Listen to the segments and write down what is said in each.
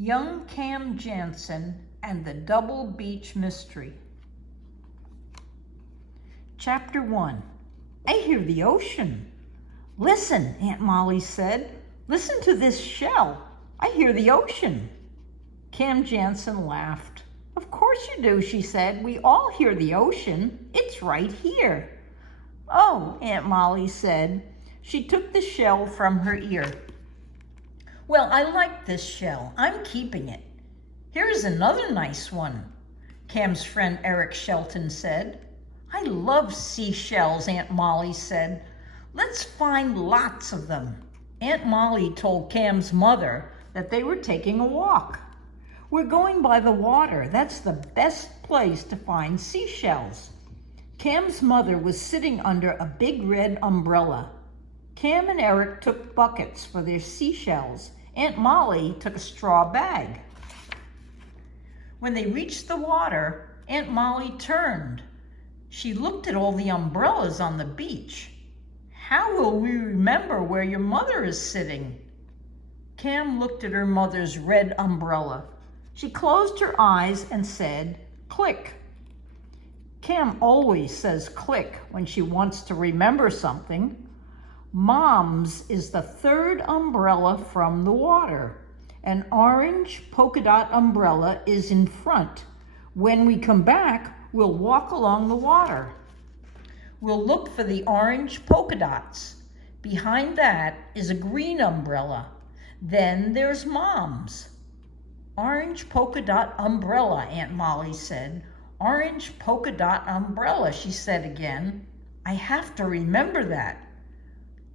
Young Cam Jansen and the Double Beach Mystery. Chapter 1. I hear the ocean. Listen, Aunt Molly said. Listen to this shell. I hear the ocean. Cam Jansen laughed. Of course you do, she said. We all hear the ocean. It's right here. Oh, Aunt Molly said. She took the shell from her ear. Well, I like this shell. I'm keeping it. Here's another nice one, Cam's friend Eric Shelton said. I love seashells, Aunt Molly said. Let's find lots of them. Aunt Molly told Cam's mother that they were taking a walk. We're going by the water. That's the best place to find seashells. Cam's mother was sitting under a big red umbrella. Cam and Eric took buckets for their seashells. Aunt Molly took a straw bag. When they reached the water, Aunt Molly turned. She looked at all the umbrellas on the beach. How will we remember where your mother is sitting? Cam looked at her mother's red umbrella. She closed her eyes and said, click. Cam always says click when she wants to remember something. Mom's is the third umbrella from the water. An orange polka dot umbrella is in front. When we come back, we'll walk along the water. We'll look for the orange polka dots. Behind that is a green umbrella. Then there's Mom's. Orange polka dot umbrella, Aunt Molly said. Orange polka dot umbrella, she said again. I have to remember that.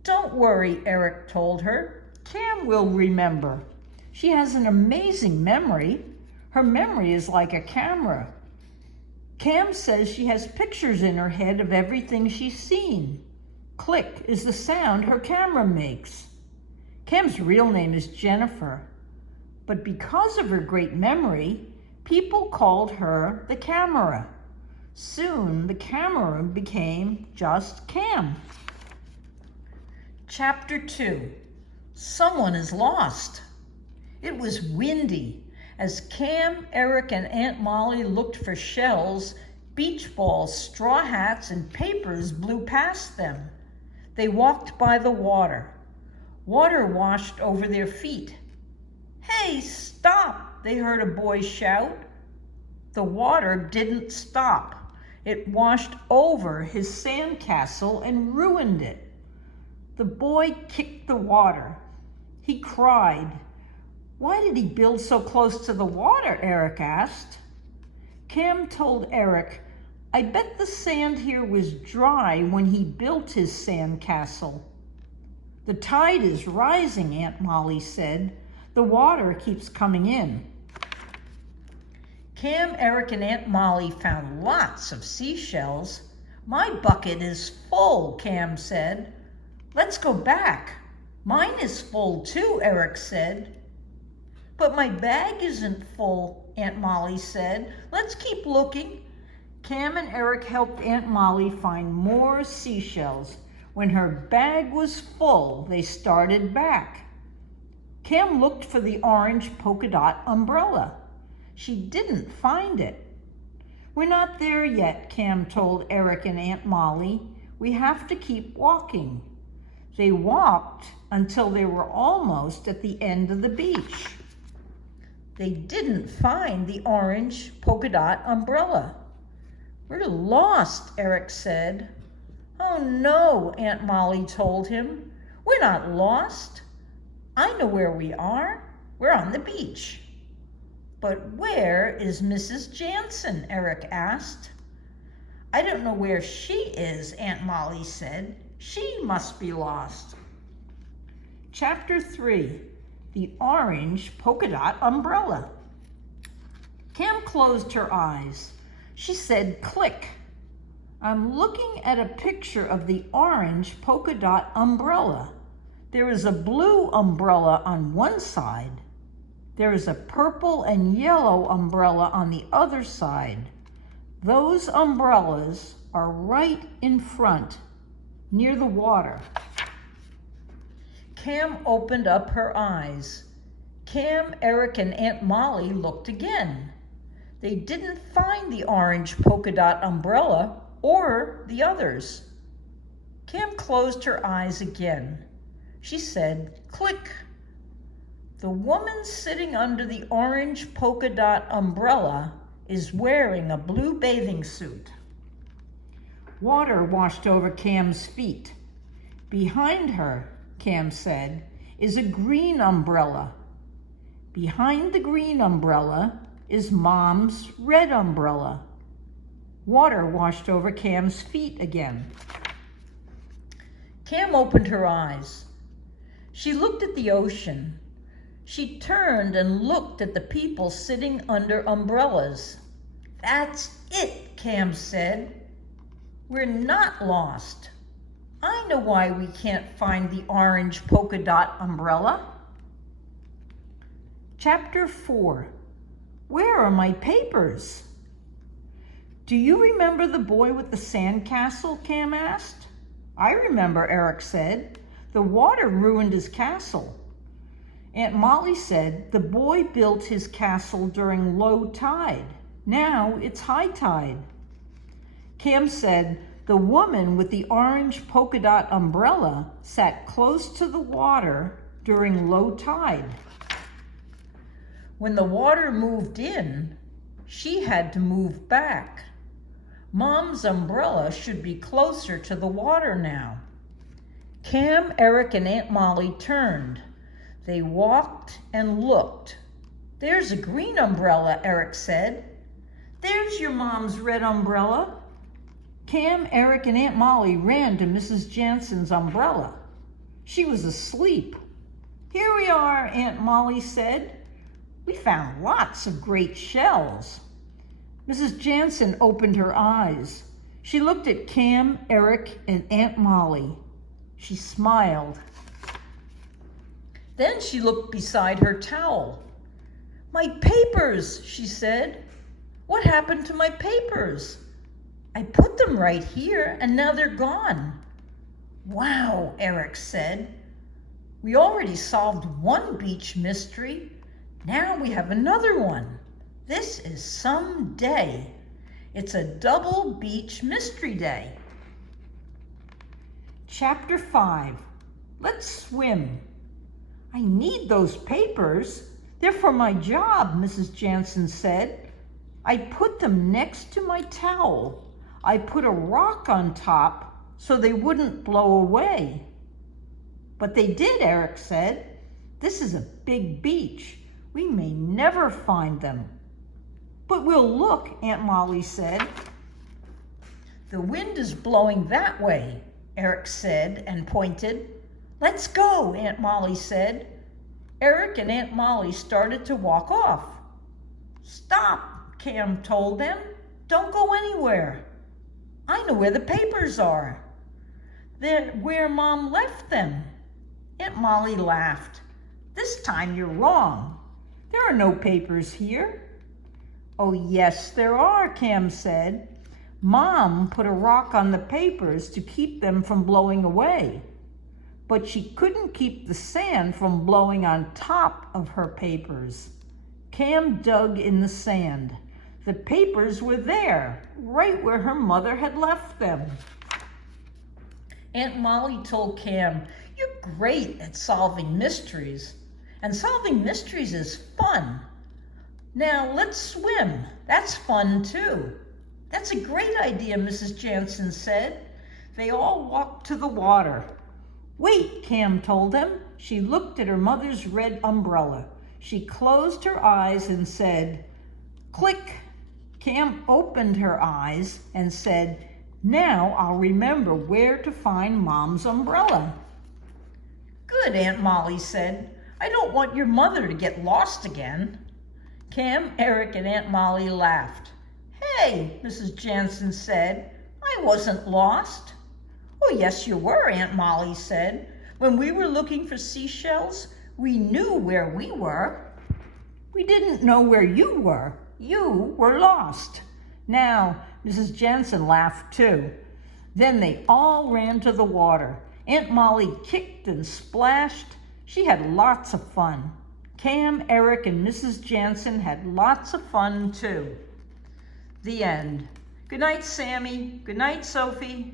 Don't worry, Eric told her. Cam will remember. She has an amazing memory. Her memory is like a camera. Cam says she has pictures in her head of everything she's seen. Click is the sound her camera makes. Cam's real name is Jennifer, but because of her great memory, people called her the camera. Soon, the camera became just Cam. Chapter 2. Someone is lost. It was windy. As Cam, Eric, and Aunt Molly looked for shells, beach balls, straw hats, and papers blew past them. They walked by the water. Water washed over their feet. Hey, stop, they heard a boy shout. The water didn't stop. It washed over his sandcastle and ruined it. The boy kicked the water. He cried. Why did he build so close to the water? Eric asked. Cam told Eric, I bet the sand here was dry when he built his sandcastle. The tide is rising, Aunt Molly said. The water keeps coming in. Cam, Eric, and Aunt Molly found lots of seashells. My bucket is full, Cam said. Let's go back. Mine is full too, Eric said. But my bag isn't full, Aunt Molly said. Let's keep looking. Cam and Eric helped Aunt Molly find more seashells. When her bag was full, they started back. Cam looked for the orange polka dot umbrella. She didn't find it. We're not there yet, Cam told Eric and Aunt Molly. We have to keep walking. They walked until they were almost at the end of the beach. They didn't find the orange polka dot umbrella. We're lost, Eric said. Oh no, Aunt Molly told him. We're not lost. I know where we are. We're on the beach. But where is Mrs. Jansen? Eric asked. I don't know where she is, Aunt Molly said. She must be lost. Chapter 3. The orange polka dot umbrella. Cam closed her eyes. She said, click. I'm looking at a picture of the orange polka dot umbrella. There is a blue umbrella on one side. There is a purple and yellow umbrella on the other side. Those umbrellas are right in front, near the water. Cam opened up her eyes. Cam, Eric, and Aunt Molly looked again. They didn't find the orange polka dot umbrella or the others. Cam closed her eyes again. She said, "Click." The woman sitting under the orange polka dot umbrella is wearing a blue bathing suit. Water washed over Cam's feet. Behind her, Cam said, is a green umbrella. Behind the green umbrella is Mom's red umbrella. Water washed over Cam's feet again. Cam opened her eyes. She looked at the ocean. She turned and looked at the people sitting under umbrellas. "That's it," Cam said. "We're not lost. I know why we can't find the orange polka dot umbrella." Chapter 4. Where are my papers? "Do you remember the boy with the sandcastle?" Cam asked. "I remember," Eric said. "The water ruined his castle." Aunt Molly said the boy built his castle during low tide. Now it's high tide. Cam said the woman with the orange polka dot umbrella sat close to the water during low tide. When the water moved in, she had to move back. Mom's umbrella should be closer to the water now. Cam, Eric, and Aunt Molly turned. They walked and looked. "There's a green umbrella," Eric said. "There's your mom's red umbrella." Cam, Eric, and Aunt Molly ran to Mrs. Jansen's umbrella. She was asleep. "Here we are," Aunt Molly said. "We found lots of great shells." Mrs. Jansen opened her eyes. She looked at Cam, Eric, and Aunt Molly. She smiled. Then she looked beside her towel. "My papers," she said. "What happened to my papers? I put them right here and now they're gone." "Wow," Eric said. "We already solved one beach mystery. Now we have another one. This is some day. It's a double beach mystery day." Chapter 5. Let's swim. "I need those papers. They're for my job," Mrs. Jansen said. "I put them next to my towel. I put a rock on top so they wouldn't blow away." "But they did," Eric said. "This is a big beach. We may never find them." "But we'll look," Aunt Molly said. "The wind is blowing that way," Eric said and pointed. "Let's go," Aunt Molly said. Eric and Aunt Molly started to walk off. "Stop," Cam told them. "Don't go anywhere. I know where the papers are. They're where Mom left them." Aunt Molly laughed. "This time you're wrong. There are no papers here." "Oh, yes, there are," Cam said. "Mom put a rock on the papers to keep them from blowing away. But she couldn't keep the sand from blowing on top of her papers." Cam dug in the sand. The papers were there, right where her mother had left them. Aunt Molly told Cam, "You're great at solving mysteries. And solving mysteries is fun. Now let's swim. That's fun too." "That's a great idea," Mrs. Jansen said. They all walked to the water. "Wait," Cam told them. She looked at her mother's red umbrella. She closed her eyes and said, "Click." Cam opened her eyes and said, "Now I'll remember where to find Mom's umbrella." "Good," Aunt Molly said. "I don't want your mother to get lost again." Cam, Eric, and Aunt Molly laughed. "Hey," Mrs. Jansen said, "I wasn't lost." "Oh, yes, you were," Aunt Molly said. "When we were looking for seashells, we knew where we were. We didn't know where you were. You were lost." Now, Mrs. Jansen laughed too. Then they all ran to the water. Aunt Molly kicked and splashed. She had lots of fun. Cam, Eric, and Mrs. Jansen had lots of fun too. The end. Good night, Sammy. Good night, Sophie.